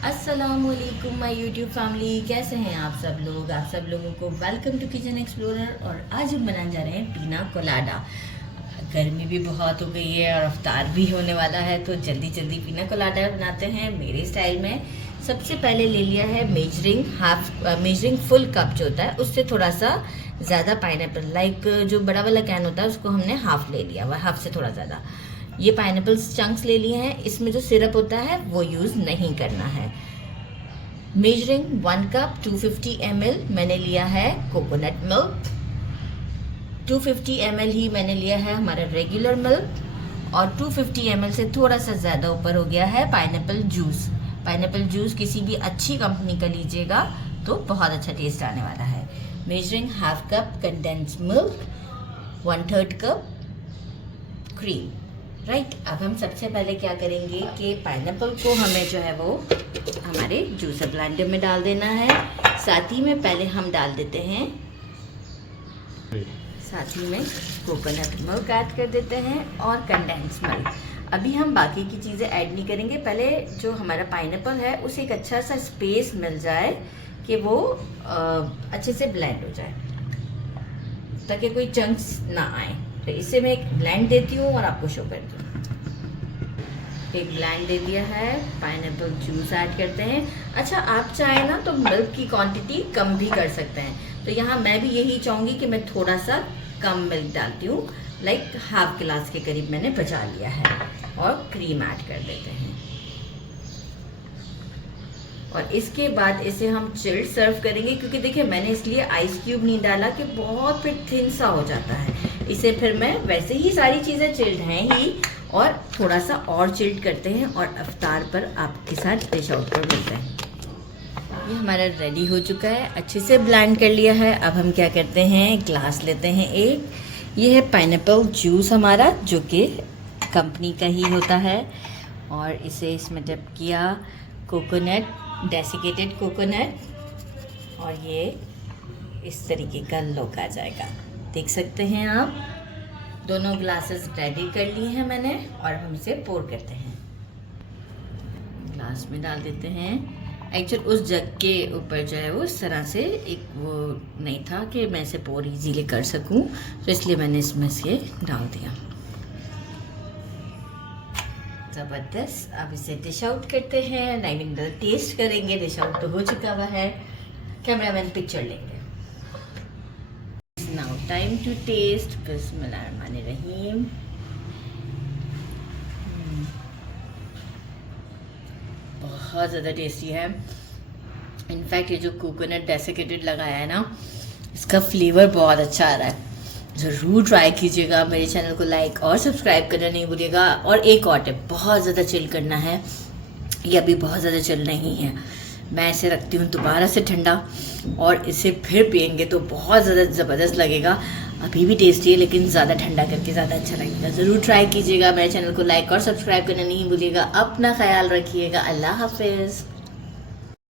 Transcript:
अस्सलामुअलैकुम my YouTube family, कैसे हैं आप सब लोग। आप सब लोगों को वेलकम टू किचन एक्सप्लोरर। और आज हम बनाने जा रहे हैं पीना कोलाडा। गर्मी भी बहुत हो गई है और अफ्तार भी होने वाला है, तो जल्दी जल्दी पीना कोलाडा बनाते हैं मेरे स्टाइल में। सबसे पहले ले लिया है मेजरिंग फुल कप जो होता है उससे थोड़ा सा ज़्यादा पाइनएप्पल, लाइक जो बड़ा वाला कैन होता है उसको हमने हाफ ले लिया हुआ, हाफ से थोड़ा ज़्यादा। ये पाइनएप्पल्स चंक्स ले लिए हैं। इसमें जो सिरप होता है वो यूज़ नहीं करना है। मेजरिंग 1 कप 250 ml मैंने लिया है कोकोनट मिल्क। 250 ml ही मैंने लिया है हमारा रेगुलर मिल्क। और 250 ml से थोड़ा सा ज़्यादा ऊपर हो गया है पाइनएप्पल जूस। पाइनएप्पल जूस किसी भी अच्छी कंपनी का लीजिएगा तो बहुत अच्छा टेस्ट आने वाला है। Measuring half cup condense milk, 1/3 cup cream. Right, अब हम सबसे पहले क्या करेंगे कि पाइनएप्पल को हमें जो है वो हमारे जूसर ब्लेंडर में डाल देना है। साथ ही में पहले हम डाल देते हैं, साथ ही में कोकोनट मिल्क ऐड कर देते हैं और कंडेंस मिल्क। अभी हम बाकी की चीज़ें ऐड नहीं करेंगे, पहले जो हमारा पाइनएप्पल है उसे एक अच्छा सा स्पेस मिल जाए कि वो अच्छे से ब्लेंड हो जाए, ताकि कोई चंक्स ना आए। तो इससे मैं एक ब्लेंड देती हूँ और आपको शो करती हूँ। एक ब्लेंड दे दिया है, पाइनएप्पल जूस ऐड करते हैं। अच्छा, आप चाहें ना तो मिल्क की क्वांटिटी कम भी कर सकते हैं। तो यहाँ मैं भी यही चाहूँगी कि मैं थोड़ा सा कम मिल्क डालती हूँ, लाइक हाफ गिलास के करीब मैंने बचा लिया है। और क्रीम ऐड कर देते हैं और इसके बाद इसे हम चिल्ड सर्व करेंगे, क्योंकि देखिए मैंने इसलिए आइस क्यूब नहीं डाला कि बहुत फिर थिन सा हो जाता है। इसे फिर मैं वैसे ही सारी चीज़ें चिल्ड हैं ही और थोड़ा सा और चिल्ड करते हैं और अफ्तार पर आपके साथ डिश आउट कर देते हैं। ये हमारा रेडी हो चुका है, अच्छे से ब्लेंड कर लिया है। अब हम क्या करते हैं, ग्लास लेते हैं एक। ये है पाइनएप्पल जूस हमारा, जो कि कंपनी का ही होता है। और इसे इसमें डिप किया कोकोनट, डेसिकेटेड कोकोनट, और ये इस तरीके का लुक आ जाएगा। देख सकते हैं आप, दोनों ग्लासेस रेडी कर लिए हैं मैंने और हम इसे पोर करते हैं। ग्लास में डाल देते हैं। एक्चुअल उस जग के ऊपर जो है वो इस तरह से एक वो नहीं था कि मैं इसे पोर इजीली कर सकूं, तो इसलिए मैंने इसमें से डाल दिया। ज़बरदस्त। अब इसे डिश आउट करते हैं, नाइमिंग टेस्ट करेंगे। डिश आउट तो हो चुका हुआ है, कैमरामैन पिक्चर लेंगे। Now time to taste. बिस्मिल्लाहिर्रहमानिर्रहीम। बहुत ज़्यादा टेस्टी है। इनफैक्ट ये जो कोकोनट डेसिकेटेड लगाया है ना, इसका फ्लेवर बहुत अच्छा आ रहा है। ज़रूर ट्राई कीजिएगा। मेरे चैनल को लाइक और सब्सक्राइब करना नहीं भूलिएगा। और एक और टिप, बहुत ज़्यादा चिल करना है, ये अभी बहुत ज़्यादा चिल नहीं है। मैं इसे रखती हूँ दोबारा से ठंडा और इसे फिर पियेंगे तो बहुत ज़्यादा ज़बरदस्त लगेगा। अभी भी टेस्टी है लेकिन ज़्यादा ठंडा करके ज़्यादा अच्छा लगेगा। ज़रूर ट्राई कीजिएगा। मेरे चैनल को लाइक और सब्सक्राइब करना नहीं भूलिएगा। अपना ख्याल रखिएगा। अल्लाह हाफिज़।